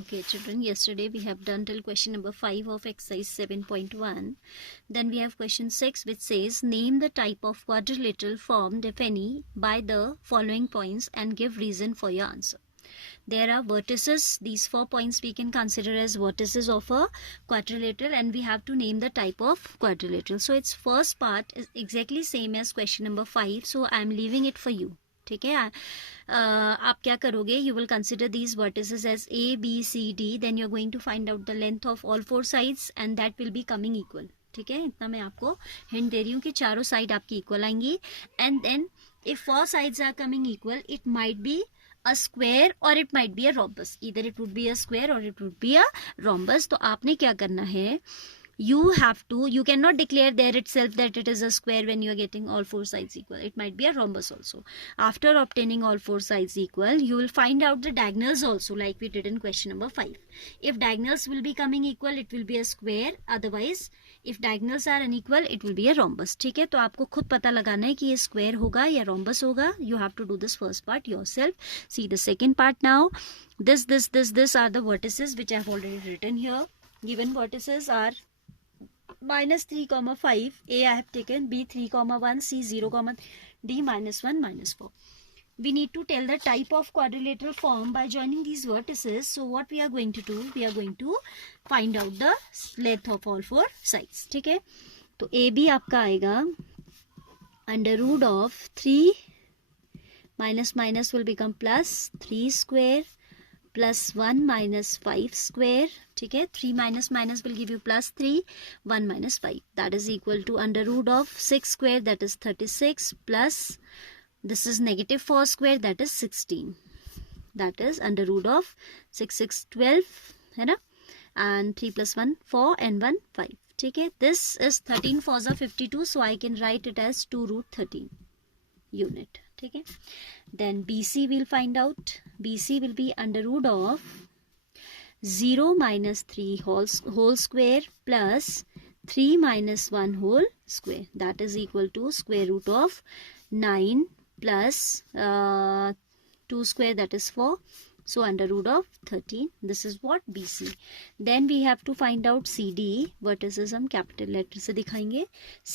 Okay, children, yesterday we have done till question number 5 of exercise 7.1. Then we have question 6, which says, name the type of quadrilateral formed, if any, by the following points and give reason for your answer. There are vertices. These 4 points we can consider as vertices of a quadrilateral, and we have to name the type of quadrilateral. So its first part is exactly same as question number 5. So I am leaving it for you. ठीक है, आप क्या करोगे, you will consider these vertices as A B C D, then you are going to find out the length of all 4 sides and that will be coming equal. ठीक है, इतना मैं आपको हिंट दे रही हूँ कि चारों साइड आपकी इक्वल आएंगी. And then if 4 sides are coming equal, it might be a square or it might be a rhombus. Either it would be a square or it would be a rhombus. तो आपने क्या करना है, you cannot declare there itself that it is a square when you are getting all 4 sides equal. It might be a rhombus also. After obtaining all 4 sides equal, you will find out the diagonals also, like we did in question number 5. If diagonals will be coming equal, it will be a square. Otherwise, if diagonals are unequal, it will be a rhombus. ठीक है, तो आपको खुद पता लगाना है कि ये square होगा या rhombus होगा. You have to do this first part yourself. See the second part now. This are the vertices which I have already written here. Given vertices are -3, 5. A I have taken, B 3, 1, C 0, D -1, -4. We need to tell the type of quadrilateral form by joining these vertices. So what we are going to do, we are going to find out the length of all 4 sides. ठीक है, तो AB आपका आएगा √3 minus will become plus 3 square plus 1 minus 5 square. ठीक है, 3 minus will give you plus 3, 1 minus 5. That is equal to √6 square, that is 36, plus this is -4 square, that is 16. That is √6, 6, 12, है ना, and 3 plus 1, 4 and 1, 5. ठीक है, this is 13 4s are 52, so I can write it as 2√13 unit. ठीक है, then BC we'll find out. BC will be √0 minus 3 whole square plus 3 minus 1 whole square. That is equal to square root of 9 plus 2 square, that is 4. So √13. This is what BC. Then we have to find out CD. Vertices हम capital letter से दिखाएंगे.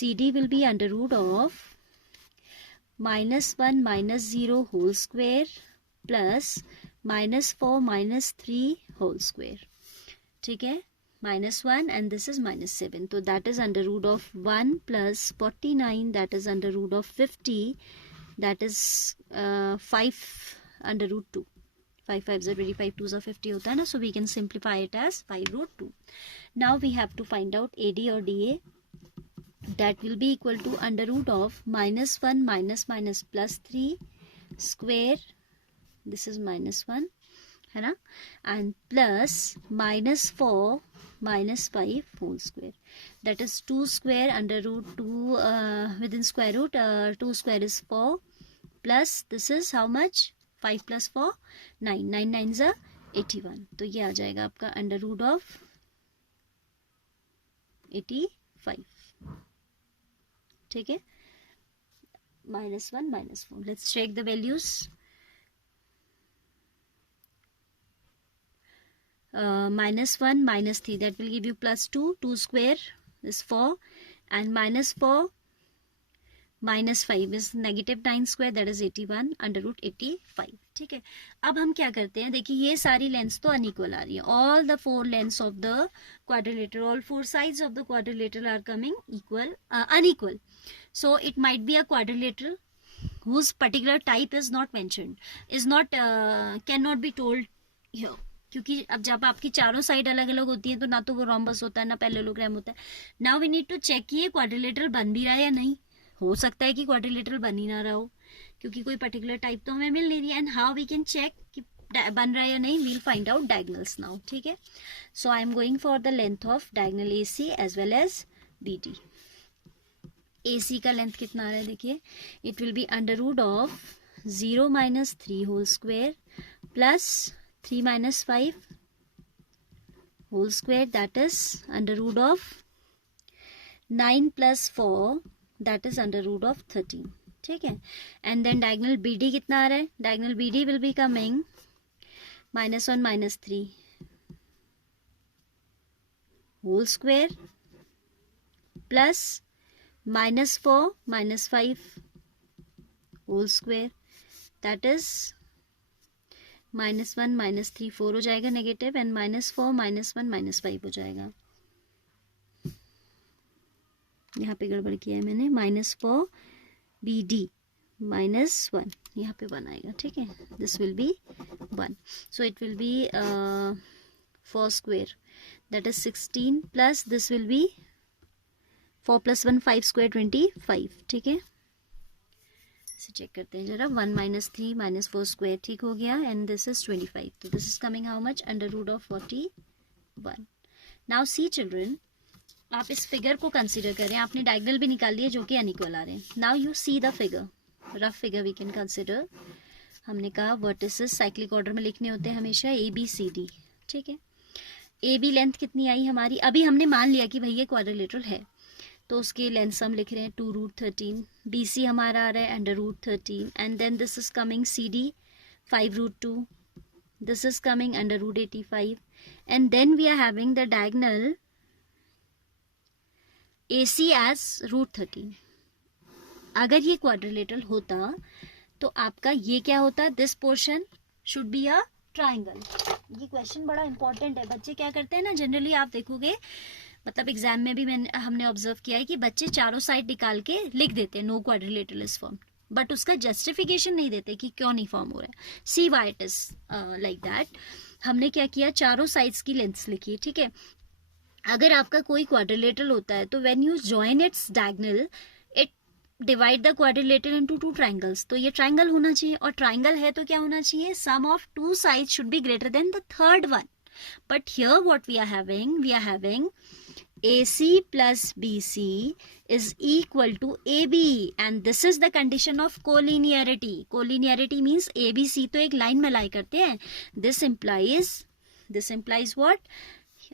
CD will be √of -1 minus 0 whole square plus -4 minus 3 whole square. ठीक है, -1 and this is -7. So that is √1 plus 49, that is √50, that is 5 √2. 5 5s are 25, 2s are 50 होता है ना, so we can simplify it as 5√2. Now we have to find out AD or DA. That will be equal to √1 minus plus 3 square, this is -1, है ना, and plus -4 minus 5 whole square, that is 2 square √2 within square root, 2 square is 4, plus this is how much, 5 plus 4, 9, 9 9s are 81. तो ये आ जाएगा आपका √85. ठीक है, -1 -4. Let's check the values. -1 -3, that will give you +2. 2 square is 4, and -4 minus 5 is -9 square, that is 81 √85. ठीक है, अब हम क्या करते हैं, देखिए ये सारी लेंथ्स तो अनइक्वल आ रही है. All the 4 lengths of the quadrilateral, all 4 sides of the quadrilateral are coming unequal. So it might be a quadrilateral whose particular type is not mentioned, cannot be told here. क्योंकि अब जब आपकी चारों side अलग अलग होती है तो ना तो वो रोम्बस होता है ना पैरेललोग्राम होता है. Now we need to check कि ये क्वाड्रिलेटरल बन भी रहा है या नहीं. हो सकता है कि क्वाड्रिलेटरल बन ही ना रहा हो, क्योंकि कोई पर्टिकुलर टाइप तो हमें मिल नहीं रही है. And how we can check कि बन रहा है या नहीं, we'll find out diagonals now. ठीक है, so I am going for the length of diagonal AC as well as BD. AC का लेंथ कितना आ रहा है, देखिए, it will be √0 minus 3 whole square plus 3 minus 5 whole square, that is √9 plus 4, that is √13. ठीक है, and then diagonal BD कितना आ रहा है, diagonal BD will be coming -1 minus 3 whole square plus -4 -5 whole square, that is -1 -3 4 हो जाएगा negative, and -4 -1 -5 हो जाएगा. यहाँ पे गड़बड़ किया है मैंने. -4 BD -1, यहाँ पे 1 आएगा. ठीक है, this will be 1. So it will B 4 square, that is 16, plus this will be 4 + 1 5 square 25. ठीक है, इसे चेक करते हैं जरा. 1 -3 -4 square ठीक हो गया, एंड दिस इज 25. तो this is coming how much? √41. Now see children, आप इस फिगर को कंसीडर करें. आपने डायगोनल भी निकाल लिए जो कि अनइक्वल आ रहे हैं. Now you see the figure, rough figure we can consider. हमने कहा वर्टिसेस साइक्लिक ऑर्डर में लिखने होते हैं हमेशा ABCD. ठीक है, AB लेंथ कितनी आई हमारी? अभी हमने मान लिया कि भाई ये क्वाड्रिलेटरल है, तो उसकी लेंथ हम लिख रहे हैं 2√13. BC हमारा आ रहा है √13, and then this is coming CD 5√2. This is coming √85, and then we are having the diagonal AC as √13. अगर ये क्वाड्रिलेटरल होता तो आपका ये क्या होता? This portion should be a triangle. ये क्वेश्चन बड़ा इंपॉर्टेंट है. बच्चे क्या करते हैं ना, जनरली आप देखोगे, मतलब एग्जाम में भी हमने ऑब्जर्व किया है कि बच्चे चारों साइड निकाल के लिख देते हैं no quadrilateral is form, but उसका जस्टिफिकेशन नहीं देते कि क्यों नहीं फॉर्म हो रहा है. See why it is like that. हमने क्या किया, चारों साइड्स की लेंथ्स लिखी. ठीक है, अगर आपका कोई क्वाड्रिलेटरल होता है तो when you join its diagonal it divide the quadrilateral into 2 triangles. तो ये ट्राइंगल होना चाहिए, और ट्राइंगल है तो क्या होना चाहिए? Sum of 2 sides should be greater than the third one. But here what we are having AC plus BC is equal to AB, and this is the condition of collinearity. Collinearity means ABC तो एक line में लाई करते हैं. This implies what?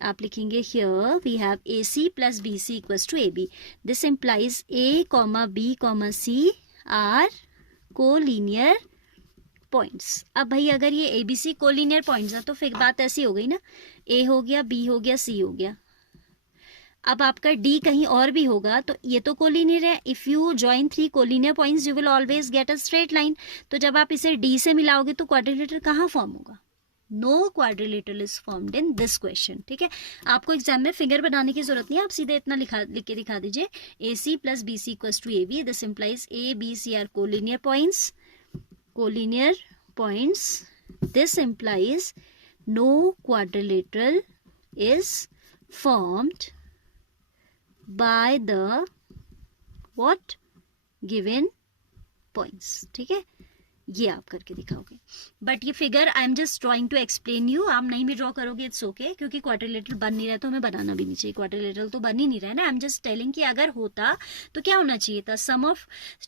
आप लिखेंगे here we have AC plus BC equals to AB. This implies A, B, C are collinear points. अब भाई अगर ये ABC collinear points है तो फिर बात ऐसी हो गई ना, A हो गया, B हो गया, C हो गया. अब आपका D कहीं और भी होगा तो ये तो कोलिनियर है. If you join 3 collinear points you will always get a straight line. तो जब आप इसे D से मिलाओगे तो क्वाड्रिलेटरल कहाँ फॉर्म होगा? No quadrilateral is formed in this question. ठीक है, आपको एग्जाम में फिगर बनाने की जरूरत नहीं है, आप सीधे इतना लिख के दिखा दीजिए. AC plus BC equals to AB. This implies A, B, C are collinear points. This implies no quadrilateral is formed by the what given points. ठीक है, ये आप करके दिखाओगे. बट ये figure I am just drawing to explain you. आप नहीं भी ड्रॉ करोगे इट्स ओके, क्योंकि क्वाड्रिलेटरल बन नहीं रहा तो हमें बनाना भी नहीं चाहिए. क्वाड्रिलेटरल तो बन ही नहीं रहा है ना. आई एम जस्ट टेलिंग कि अगर होता तो क्या होना चाहिए था? Sum of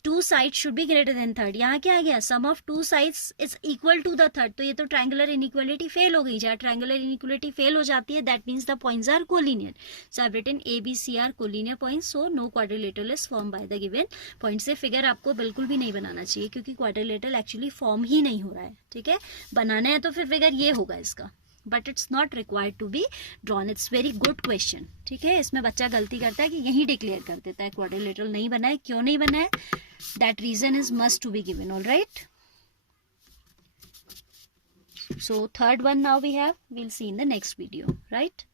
2 sides should be greater than third. यहाँ क्या आ गया? Sum of 2 sides is equal to the third. तो ये तो ट्रायंगुलर इनइक्वालिटी फेल हो गई. जहाँ ट्रायंगुलर इनइक्वालिटी फेल हो जाती है that means the points are collinear. So I have written ABC are collinear points. So no quadrilateral is form by the given point. से फिगर आपको बिल्कुल भी नहीं बनाना चाहिए क्योंकि क्वाड्रिलेटरल एक्चुअली फॉर्म ही नहीं हो रहा है. ठीक है, बनाना है तो फिर फिगर ये होगा इसका, but it's not required to be drawn. It's very good question. ठीक है, इसमें बच्चा गलती करता है कि यही डिक्लेयर कर देता है क्वाड्रिलेटरल नहीं बना है. क्यों नहीं बना है? That reason is must to be given. All right, so third one now we have, we'll see in the next video, right?